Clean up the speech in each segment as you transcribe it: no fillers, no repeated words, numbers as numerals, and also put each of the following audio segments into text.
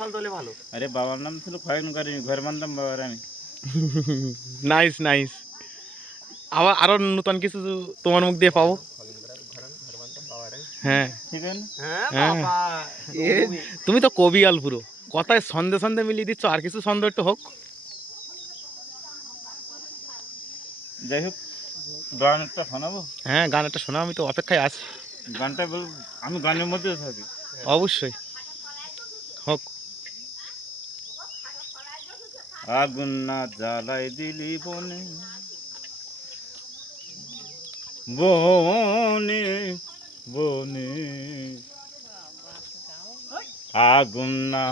ফসল তোলে ভালো। আরে বাবার নাম ছিল খয়নকারী, ঘর বানতাম বাবার আমি। Nice nice. আবার আরো নতুন কিছু তোমার মুখ দিয়ে পাবো। হ্যাঁ ঠিক আছে না? হ্যাঁ হ্যাঁ। বাবা, তুমি তো কবিয়াল পুরো, কথায় সন্ধে সন্ধে মিলিয়ে দিচ্ছ, আর কিছু ছন্দ একটু হোক। যাই হোক, গান একটা শোনাবো। হ্যাঁ গান একটা শোনা, আমি তো অপেক্ষায় আছি। গানটা আমি গানের মধ্যে থাকি। অবশ্যই হোক। আগুন না জ্বালাই দিলি বনে, বনে বনে, আগুন না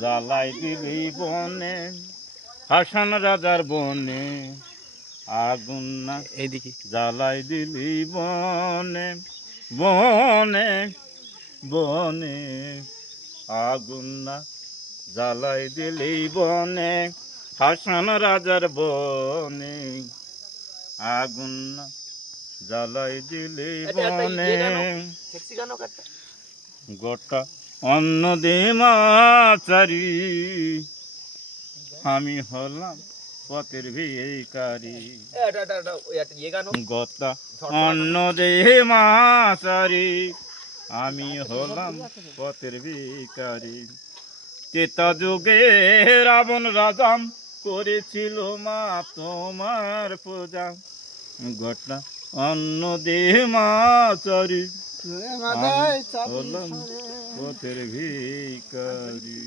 জ্বালাই দিলি বনে, হাসান রাজার বনে, আগুন না এইদিকে জ্বালাই দিলি বনে, বনে বনে, আগুন না জ্বালাই দিলি বনে, হাসান রাজার বনে, আগুন না জ্বালাই দিলি বনে, সেক্সি গানও একটা। গোটা অন্ন দে মাচারি, আমি হলাম পথের ভিখারি, গোটা অন্ন দে মাচারি, আমি হলাম পথের ভিখারি, ত্রেতা যুগে রাবণ রাজাম করেছিল মা তোমার পূজা, গোটা অন্ন দে মাচারি, আমি হলাম পথের ভিখারি।